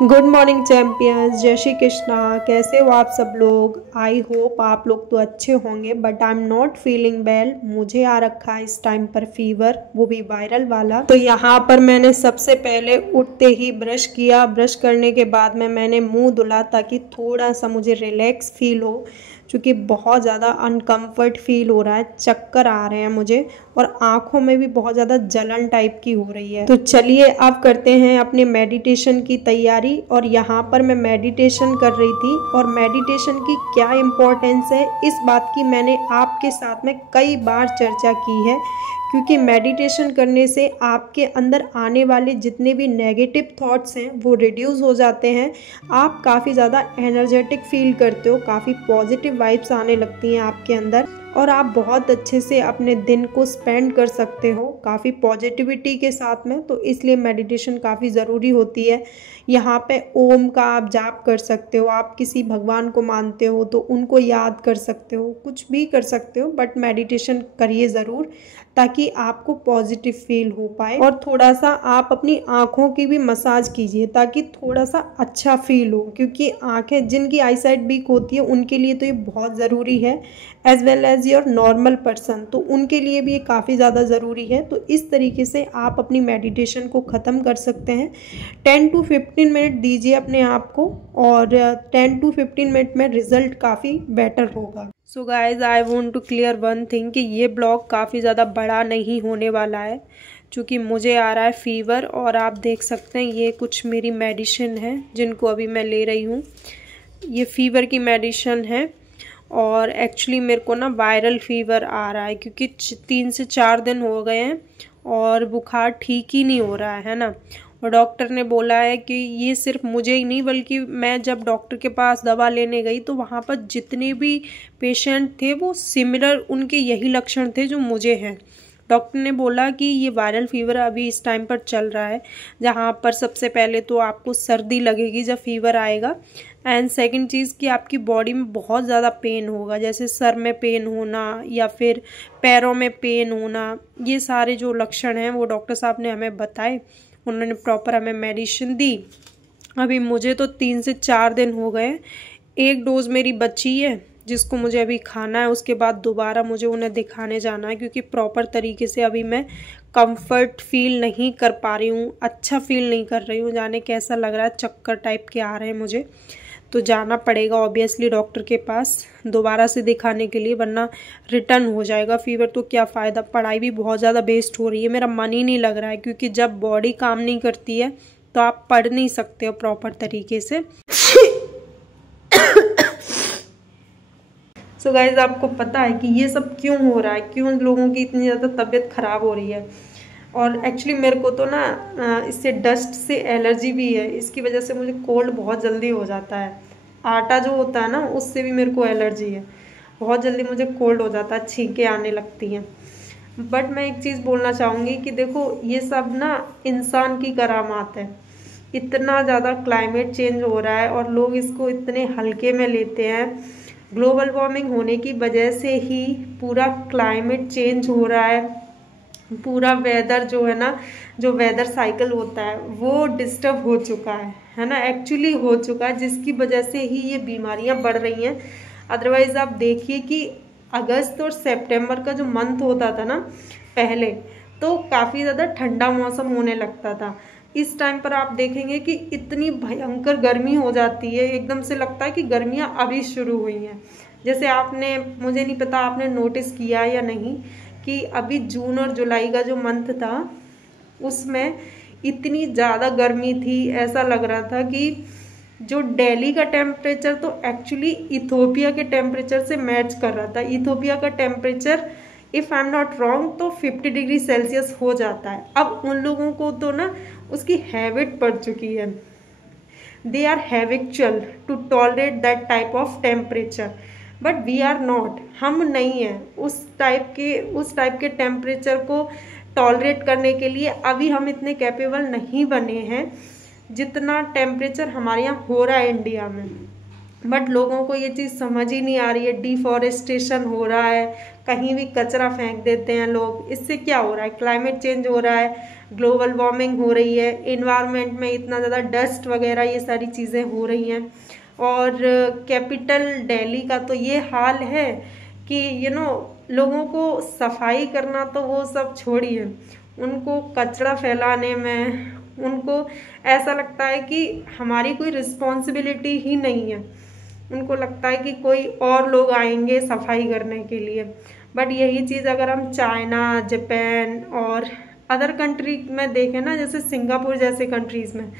Good morning champions, जय श्री कृष्णा। कैसे हो आप सब लोग? आई होप आप लोग तो अच्छे होंगे, but I am not feeling well. मुझे आ रखा है इस टाइम पर फीवर, वो भी वायरल वाला। तो यहाँ पर मैंने सबसे पहले उठते ही ब्रश किया। ब्रश करने के बाद में मैंने मुंह धुला ताकि थोड़ा सा मुझे रिलैक्स फील हो, क्योंकि बहुत ज़्यादा अनकम्फर्ट फील हो रहा है, चक्कर आ रहे हैं मुझे और आँखों में भी बहुत ज़्यादा जलन टाइप की हो रही है। तो चलिए अब करते हैं अपने मेडिटेशन की तैयारी। और यहाँ पर मैं मेडिटेशन कर रही थी, और मेडिटेशन की क्या इम्पोर्टेंस है इस बात की मैंने आपके साथ में कई बार चर्चा की है, क्योंकि मेडिटेशन करने से आपके अंदर आने वाले जितने भी नेगेटिव थॉट्स हैं वो रिड्यूस हो जाते हैं। आप काफ़ी ज़्यादा एनर्जेटिक फील करते हो, काफ़ी पॉजिटिव वाइब्स आने लगती हैं आपके अंदर, और आप बहुत अच्छे से अपने दिन को स्पेंड कर सकते हो काफ़ी पॉजिटिविटी के साथ में। तो इसलिए मेडिटेशन काफ़ी ज़रूरी होती है। यहाँ पे ओम का आप जाप कर सकते हो, आप किसी भगवान को मानते हो तो उनको याद कर सकते हो, कुछ भी कर सकते हो, बट मेडिटेशन करिए ज़रूर ताकि आपको पॉजिटिव फील हो पाए। और थोड़ा सा आप अपनी आँखों की भी मसाज कीजिए ताकि थोड़ा सा अच्छा फील हो, क्योंकि आँखें जिनकी आई साइट वीक होती है उनके लिए तो ये बहुत ज़रूरी है, as well as your normal person, तो उनके लिए भी ये काफ़ी ज़्यादा ज़रूरी है। तो इस तरीके से आप अपनी मेडिटेशन को ख़त्म कर सकते हैं। 10 to 15 मिनट दीजिए अपने आप को, और 10 to 15 मिनट में रिज़ल्ट काफ़ी बेटर होगा। So guys, I want to clear one thing कि ये ब्लॉग काफ़ी ज़्यादा बड़ा नहीं होने वाला है, क्योंकि मुझे आ रहा है फीवर। और आप देख सकते हैं ये कुछ मेरी मेडिसिन है जिनको अभी मैं ले रही हूँ। ये फीवर की मेडिसिन है, और एक्चुअली मेरे को ना वायरल फीवर आ रहा है, क्योंकि 3 से 4 दिन हो गए हैं और बुखार ठीक ही नहीं हो रहा है ना। और डॉक्टर ने बोला है कि ये सिर्फ मुझे ही नहीं, बल्कि मैं जब डॉक्टर के पास दवा लेने गई तो वहाँ पर जितने भी पेशेंट थे वो सिमिलर, उनके यही लक्षण थे जो मुझे हैं। डॉक्टर ने बोला कि ये वायरल फीवर अभी इस टाइम पर चल रहा है, जहाँ पर सबसे पहले तो आपको सर्दी लगेगी जब फीवर आएगा, एंड सेकंड चीज़ कि आपकी बॉडी में बहुत ज़्यादा पेन होगा, जैसे सर में पेन होना या फिर पैरों में पेन होना। ये सारे जो लक्षण हैं वो डॉक्टर साहब ने हमें बताए, उन्होंने प्रॉपर हमें मेडिसिन दी। अभी मुझे तो 3 से 4 दिन हो गए, एक डोज मेरी बची है जिसको मुझे अभी खाना है। उसके बाद दोबारा मुझे उन्हें दिखाने जाना है, क्योंकि प्रॉपर तरीके से अभी मैं कंफर्ट फील नहीं कर पा रही हूँ, अच्छा फील नहीं कर रही हूँ। जाने कैसा लग रहा है, चक्कर टाइप के आ रहे हैं मुझे, तो जाना पड़ेगा ऑब्वियसली डॉक्टर के पास दोबारा से दिखाने के लिए, वरना रिटर्न हो जाएगा फीवर। तो क्या फ़ायदा, पढ़ाई भी बहुत ज़्यादा वेस्ट हो रही है, मेरा मन ही नहीं लग रहा है, क्योंकि जब बॉडी काम नहीं करती है तो आप पढ़ नहीं सकते हो प्रॉपर तरीके से। सो गाइज, आपको पता है कि ये सब क्यों हो रहा है, क्यों लोगों की इतनी ज़्यादा तबीयत ख़राब हो रही है? और एक्चुअली मेरे को तो ना इससे डस्ट से एलर्जी भी है, इसकी वजह से मुझे कोल्ड बहुत जल्दी हो जाता है। आटा जो होता है ना उससे भी मेरे को एलर्जी है, बहुत जल्दी मुझे कोल्ड हो जाता है, छींकें आने लगती हैं। बट मैं एक चीज़ बोलना चाहूँगी कि देखो, ये सब ना इंसान की करामात है। इतना ज़्यादा क्लाइमेट चेंज हो रहा है और लोग इसको इतने हल्के में लेते हैं। ग्लोबल वार्मिंग होने की वजह से ही पूरा क्लाइमेट चेंज हो रहा है, पूरा वेदर जो है ना, जो वेदर साइकिल होता है वो डिस्टर्ब हो चुका है ना, एक्चुअली हो चुका है, जिसकी वजह से ही ये बीमारियां बढ़ रही हैं। अदरवाइज़ आप देखिए कि अगस्त और सितंबर का जो मंथ होता था ना पहले, तो काफ़ी ज़्यादा ठंडा मौसम होने लगता था। इस टाइम पर आप देखेंगे कि इतनी भयंकर गर्मी हो जाती है, एकदम से लगता है कि गर्मियाँ अभी शुरू हुई हैं। जैसे आपने, मुझे नहीं पता आपने नोटिस किया या नहीं, कि अभी जून और जुलाई का जो मंथ था उसमें इतनी ज़्यादा गर्मी थी, ऐसा लग रहा था कि जो दिल्ली का टेम्परेचर तो एक्चुअली इथोपिया के टेम्परेचर से मैच कर रहा था। इथोपिया का temperature, if I am not wrong, तो 50 डिग्री सेल्सियस हो जाता है। अब उन लोगों को तो ना उसकी हैबिट पड़ चुकी है, they are habitual to tolerate that type of temperature, but we are not, हम नहीं हैं उस टाइप के टेम्परेचर को टॉलरेट करने के लिए। अभी हम इतने कैपेबल नहीं बने हैं जितना टेम्परेचर हमारे यहाँ हो रहा है इंडिया में। बट लोगों को ये चीज़ समझ ही नहीं आ रही है। डिफॉरेस्टेशन हो रहा है, कहीं भी कचरा फेंक देते हैं लोग। इससे क्या हो रहा है? क्लाइमेट चेंज हो रहा है, ग्लोबल वार्मिंग हो रही है, इन्वायरमेंट में इतना ज़्यादा डस्ट वगैरह ये सारी चीज़ें हो रही हैं। और कैपिटल दिल्ली का तो ये हाल है कि लोगों को सफाई करना तो वो सब छोड़िए, उनको कचरा फैलाने में उनको ऐसा लगता है कि हमारी कोई रिस्पॉन्सिबिलिटी ही नहीं है। उनको लगता है कि कोई और लोग आएंगे सफाई करने के लिए। बट यही चीज़ अगर हम चाइना, जापान और अदर कंट्री में देखें ना, जैसे सिंगापुर जैसे कंट्रीज़ में,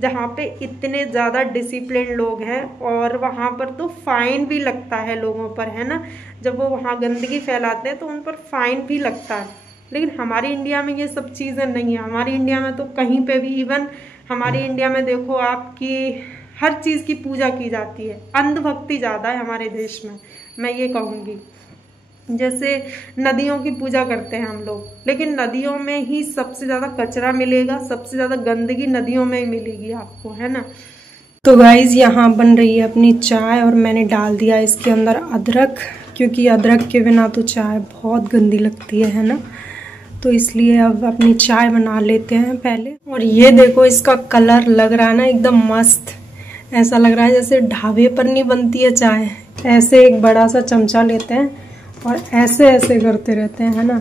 जहाँ पे इतने ज़्यादा डिसिप्लिन लोग हैं, और वहाँ पर तो फाइन भी लगता है लोगों पर, है ना। जब वो वहाँ गंदगी फैलाते हैं तो उन पर फाइन भी लगता है। लेकिन हमारी इंडिया में ये सब चीज़ें नहीं है। हमारी इंडिया में तो कहीं पे भी, इवन हमारी इंडिया में देखो आपकी हर चीज़ की पूजा की जाती है। अंधभक्ति ज़्यादा है हमारे देश में, मैं ये कहूँगी। जैसे नदियों की पूजा करते हैं हम लोग, लेकिन नदियों में ही सबसे ज़्यादा कचरा मिलेगा, सबसे ज़्यादा गंदगी नदियों में ही मिलेगी आपको, है ना। तो गाइज़ यहाँ बन रही है अपनी चाय, और मैंने डाल दिया इसके अंदर अदरक, क्योंकि अदरक के बिना तो चाय बहुत गंदी लगती है ना। तो इसलिए अब अपनी चाय बना लेते हैं पहले। और ये देखो इसका कलर लग रहा है ना एकदम मस्त, ऐसा लग रहा है जैसे ढाबे पर नहीं बनती है चाय। ऐसे एक बड़ा सा चमचा लेते हैं और ऐसे ऐसे करते रहते हैं, है ना।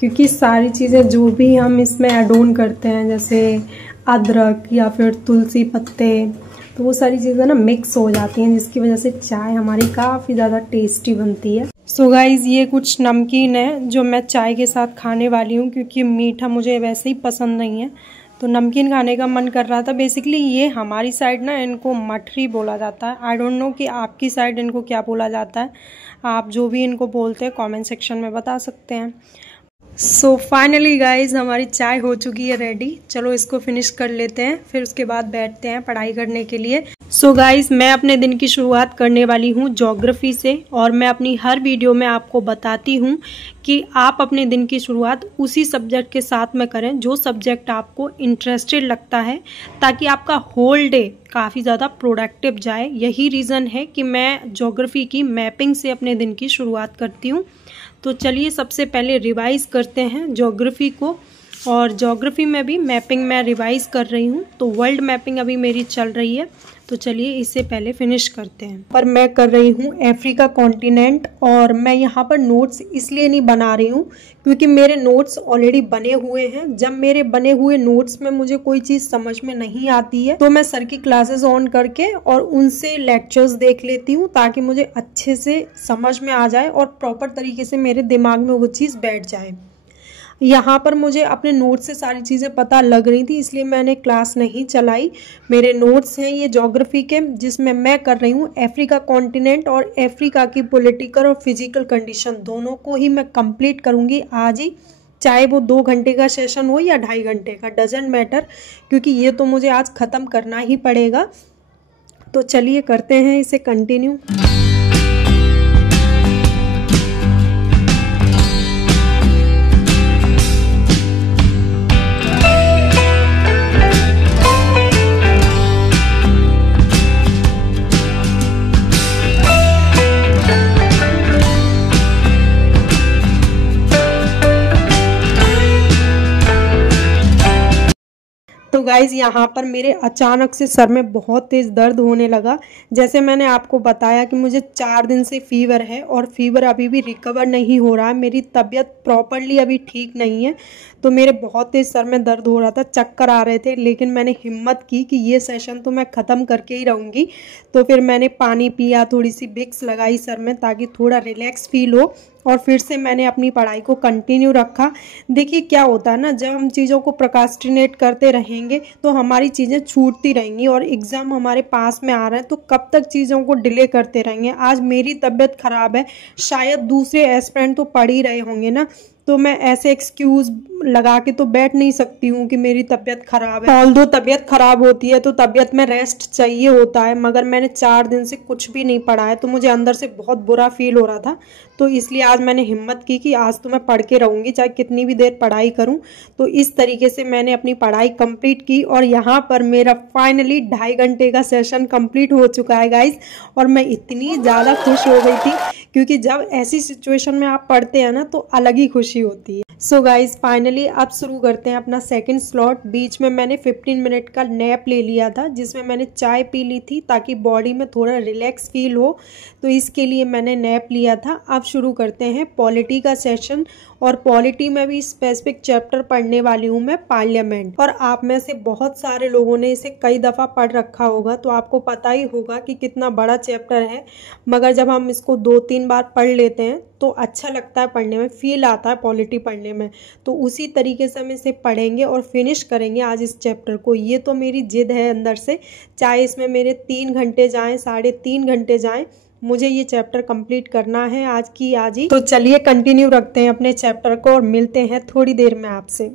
क्योंकि सारी चीज़ें जो भी हम इसमें ऐड ऑन करते हैं, जैसे अदरक या फिर तुलसी पत्ते, तो वो सारी चीज़ें ना मिक्स हो जाती हैं, जिसकी वजह से चाय हमारी काफ़ी ज़्यादा टेस्टी बनती है। सो गाइज़ ये कुछ नमकीन है जो मैं चाय के साथ खाने वाली हूँ, क्योंकि मीठा मुझे वैसे ही पसंद नहीं है, तो नमकीन खाने का मन कर रहा था। बेसिकली ये हमारी साइड ना इनको मठरी बोला जाता है। आई डोंट नो कि आपकी साइड इनको क्या बोला जाता है। आप जो भी इनको बोलते हैं कमेंट सेक्शन में बता सकते हैं। सो फाइनली गाइज हमारी चाय हो चुकी है रेडी। चलो इसको फिनिश कर लेते हैं, फिर उसके बाद बैठते हैं पढ़ाई करने के लिए। सो गाइज मैं अपने दिन की शुरुआत करने वाली हूँ ज्योग्राफी से, और मैं अपनी हर वीडियो में आपको बताती हूँ कि आप अपने दिन की शुरुआत उसी सब्जेक्ट के साथ में करें जो सब्जेक्ट आपको इंटरेस्टेड लगता है, ताकि आपका होल डे काफ़ी ज़्यादा प्रोडक्टिव जाए। यही रीज़न है कि मैं ज्योग्राफी की मैपिंग से अपने दिन की शुरुआत करती हूँ। तो चलिए सबसे पहले रिवाइज़ करते हैं ज्योग्राफी को, और ज्योग्राफी में भी मैपिंग मैं रिवाइज़ कर रही हूँ। तो वर्ल्ड मैपिंग अभी मेरी चल रही है, तो चलिए इससे पहले फिनिश करते हैं। पर मैं कर रही हूँ अफ्रीका कॉन्टिनेंट, और मैं यहाँ पर नोट्स इसलिए नहीं बना रही हूँ क्योंकि मेरे नोट्स ऑलरेडी बने हुए हैं। जब मेरे बने हुए नोट्स में मुझे कोई चीज़ समझ में नहीं आती है तो मैं सर की क्लासेस ऑन करके और उनसे लेक्चर्स देख लेती हूँ, ताकि मुझे अच्छे से समझ में आ जाए और प्रॉपर तरीके से मेरे दिमाग में वो चीज़ बैठ जाए। यहाँ पर मुझे अपने नोट्स से सारी चीज़ें पता लग रही थी, इसलिए मैंने क्लास नहीं चलाई। मेरे नोट्स हैं ये ज्योग्राफी के, जिसमें मैं कर रही हूँ अफ्रीका कॉन्टिनेंट और अफ्रीका की पॉलिटिकल और फिजिकल कंडीशन, दोनों को ही मैं कंप्लीट करूँगी आज ही। चाहे वो 2 घंटे का सेशन हो या 2.5 घंटे का, डजेंट मैटर, क्योंकि ये तो मुझे आज ख़त्म करना ही पड़ेगा। तो चलिए करते हैं इसे कंटिन्यू। तो गाइज़ यहाँ पर मेरे अचानक से सर में बहुत तेज़ दर्द होने लगा। जैसे मैंने आपको बताया कि मुझे 4 दिन से फीवर है, और फीवर अभी भी रिकवर नहीं हो रहा है। मेरी तबीयत प्रॉपरली अभी ठीक नहीं है, तो मेरे बहुत तेज़ सर में दर्द हो रहा था, चक्कर आ रहे थे। लेकिन मैंने हिम्मत की कि ये सेशन तो मैं ख़त्म करके ही रहूँगी। तो फिर मैंने पानी पिया, थोड़ी सी विक्स लगाई सर में ताकि थोड़ा रिलैक्स फील हो, और फिर से मैंने अपनी पढ़ाई को कंटिन्यू रखा। देखिए क्या होता है ना, जब हम चीज़ों को प्रोक्रास्टिनेट करते रहेंगे तो हमारी चीज़ें छूटती रहेंगी, और एग्ज़ाम हमारे पास में आ रहे हैं तो कब तक चीज़ों को डिले करते रहेंगे। आज मेरी तबीयत ख़राब है, शायद दूसरे एस्पिरेंट तो पढ़ ही रहे होंगे ना, तो मैं ऐसे एक्सक्यूज़ लगा के तो बैठ नहीं सकती हूँ कि मेरी तबीयत खराब है। ऑल्दो तबीयत खराब होती है तो तबीयत में रेस्ट चाहिए होता है, मगर मैंने 4 दिन से कुछ भी नहीं पढ़ा है तो मुझे अंदर से बहुत बुरा फील हो रहा था। तो इसलिए आज मैंने हिम्मत की कि आज तो मैं पढ़ के रहूँगी, चाहे कितनी भी देर पढ़ाई करूँ। तो इस तरीके से मैंने अपनी पढ़ाई कंप्लीट की और यहाँ पर मेरा फाइनली 2.5 घंटे का सेशन कंप्लीट हो चुका है गाइस। और मैं इतनी ज़्यादा खुश हो गई थी, क्योंकि जब ऐसी सिचुएशन में आप पढ़ते हैं ना तो अलग ही खुशी होती है। सो गाइज फाइनली अब शुरू करते हैं अपना सेकंड स्लॉट। बीच में मैंने 15 मिनट का नैप ले लिया था, जिसमें मैंने चाय पी ली थी ताकि बॉडी में थोड़ा रिलैक्स फील हो, तो इसके लिए मैंने नैप लिया था। अब शुरू करते हैं पॉलिटी का सेशन, और पॉलिटी में भी स्पेसिफिक चैप्टर पढ़ने वाली हूँ मैं, पार्लियामेंट। और आप में से बहुत सारे लोगों ने इसे कई दफ़ा पढ़ रखा होगा, तो आपको पता ही होगा कि कितना बड़ा चैप्टर है। मगर जब हम इसको 2-3 बार पढ़ लेते हैं तो अच्छा लगता है पढ़ने में, फील आता है पॉलिटी पढ़ने में। तो उसी तरीके से हम इसे पढ़ेंगे और फिनिश करेंगे आज इस चैप्टर को। ये तो मेरी जिद है अंदर से, चाहे इसमें मेरे 3 घंटे जाएँ, 3.5 घंटे जाएँ, मुझे ये चैप्टर कंप्लीट करना है आज की आज ही। तो चलिए कंटिन्यू रखते हैं अपने चैप्टर को और मिलते हैं थोड़ी देर में आपसे।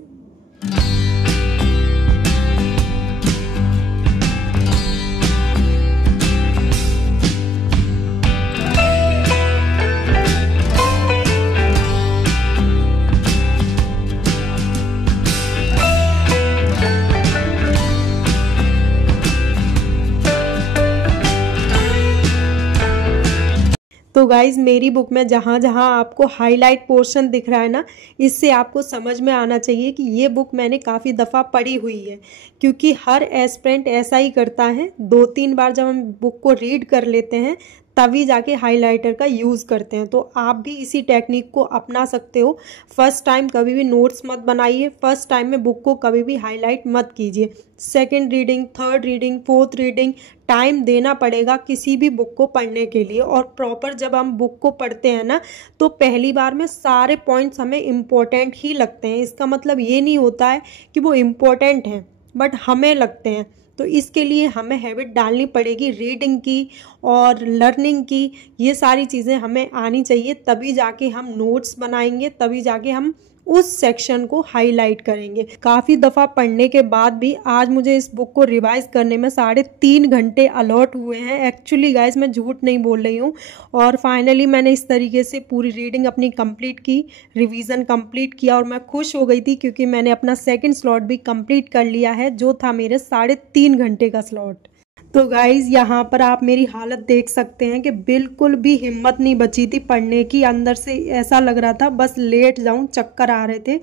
तो गाइज़ मेरी बुक में जहाँ जहाँ आपको हाईलाइट पोर्शन दिख रहा है ना, इससे आपको समझ में आना चाहिए कि ये बुक मैंने काफ़ी दफ़ा पढ़ी हुई है, क्योंकि हर एस्पिरेंट ऐसा ही करता है। 2-3 बार जब हम बुक को रीड कर लेते हैं तभी जाके हाइलाइटर का यूज़ करते हैं। तो आप भी इसी टेक्निक को अपना सकते हो। फर्स्ट टाइम कभी भी नोट्स मत बनाइए, फर्स्ट टाइम में बुक को कभी भी हाईलाइट मत कीजिए। Second reading, third reading, fourth reading time देना पड़ेगा किसी भी बुक को पढ़ने के लिए। और प्रॉपर जब हम बुक को पढ़ते हैं ना, तो पहली बार में सारे पॉइंट्स हमें इम्पोर्टेंट ही लगते हैं। इसका मतलब ये नहीं होता है कि वो इम्पोर्टेंट हैं, बट हमें लगते हैं। तो इसके लिए हमें हैबिट डालनी पड़ेगी रीडिंग की और लर्निंग की। ये सारी चीज़ें हमें आनी चाहिए, तभी जाके हम नोट्स बनाएंगे, तभी जाके हम उस सेक्शन को हाईलाइट करेंगे। काफ़ी दफ़ा पढ़ने के बाद भी आज मुझे इस बुक को रिवाइज करने में 3.5 घंटे अलॉट हुए हैं। एक्चुअली गाइज मैं झूठ नहीं बोल रही हूँ। और फाइनली मैंने इस तरीके से पूरी रीडिंग अपनी कंप्लीट की, रिवीजन कंप्लीट किया, और मैं खुश हो गई थी क्योंकि मैंने अपना सेकंड स्लॉट भी कंप्लीट कर लिया है, जो था मेरे 3.5 घंटे का स्लॉट। तो गाइज़ यहाँ पर आप मेरी हालत देख सकते हैं कि बिल्कुल भी हिम्मत नहीं बची थी पढ़ने की। अंदर से ऐसा लग रहा था बस लेट जाऊं, चक्कर आ रहे थे,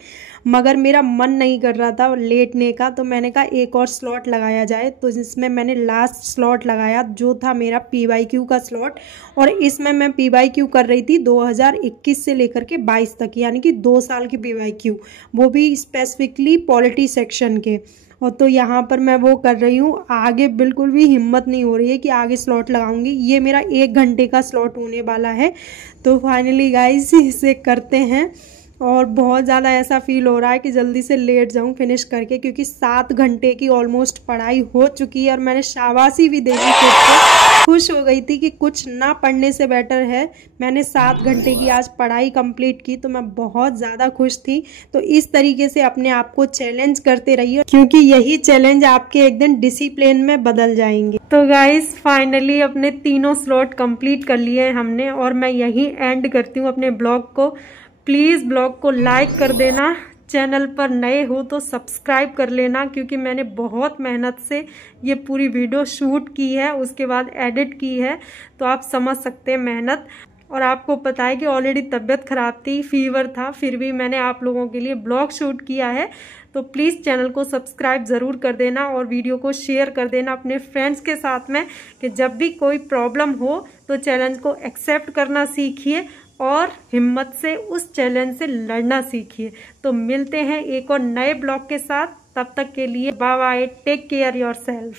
मगर मेरा मन नहीं कर रहा था लेटने का। तो मैंने कहा एक और स्लॉट लगाया जाए, तो जिसमें मैंने लास्ट स्लॉट लगाया जो था मेरा PYQ का स्लॉट। और इसमें मैं PYQ कर रही थी 2021 से लेकर के 22 तक, यानी कि 2 साल की PYQ, वो भी स्पेसिफिकली पॉलिटी सेक्शन के। और तो यहाँ पर मैं वो कर रही हूँ। आगे बिल्कुल भी हिम्मत नहीं हो रही है कि आगे स्लॉट लगाऊंगी। ये मेरा 1 घंटे का स्लॉट होने वाला है। तो फाइनली गाइस इसे करते हैं, और बहुत ज़्यादा ऐसा फील हो रहा है कि जल्दी से लेट जाऊं फिनिश करके, क्योंकि 7 घंटे की ऑलमोस्ट पढ़ाई हो चुकी है। और मैंने शाबाशी भी दे दी खुद को, खुश हो गई थी कि कुछ ना पढ़ने से बेटर है मैंने 7 घंटे की आज पढ़ाई कंप्लीट की। तो मैं बहुत ज़्यादा खुश थी। तो इस तरीके से अपने आप को चैलेंज करते रहिए, क्योंकि यही चैलेंज आपके एक दिन डिसिप्लिन में बदल जाएंगे। तो गाइस फाइनली अपने 3 स्लॉट कंप्लीट कर लिए हैं हमने, और मैं यही एंड करती हूँ अपने ब्लॉग को। प्लीज़ ब्लॉग को लाइक कर देना, चैनल पर नए हो तो सब्सक्राइब कर लेना, क्योंकि मैंने बहुत मेहनत से ये पूरी वीडियो शूट की है, उसके बाद एडिट की है, तो आप समझ सकते हैं मेहनत। और आपको पता है कि ऑलरेडी तबीयत ख़राब थी, फीवर था, फिर भी मैंने आप लोगों के लिए ब्लॉग शूट किया है। तो प्लीज़ चैनल को सब्सक्राइब ज़रूर कर देना और वीडियो को शेयर कर देना अपने फ्रेंड्स के साथ में, कि जब भी कोई प्रॉब्लम हो तो चैलेंज को एक्सेप्ट करना सीखिए और हिम्मत से उस चैलेंज से लड़ना सीखिए। तो मिलते हैं एक और नए ब्लॉग के साथ, तब तक के लिए bye bye, take care yourself.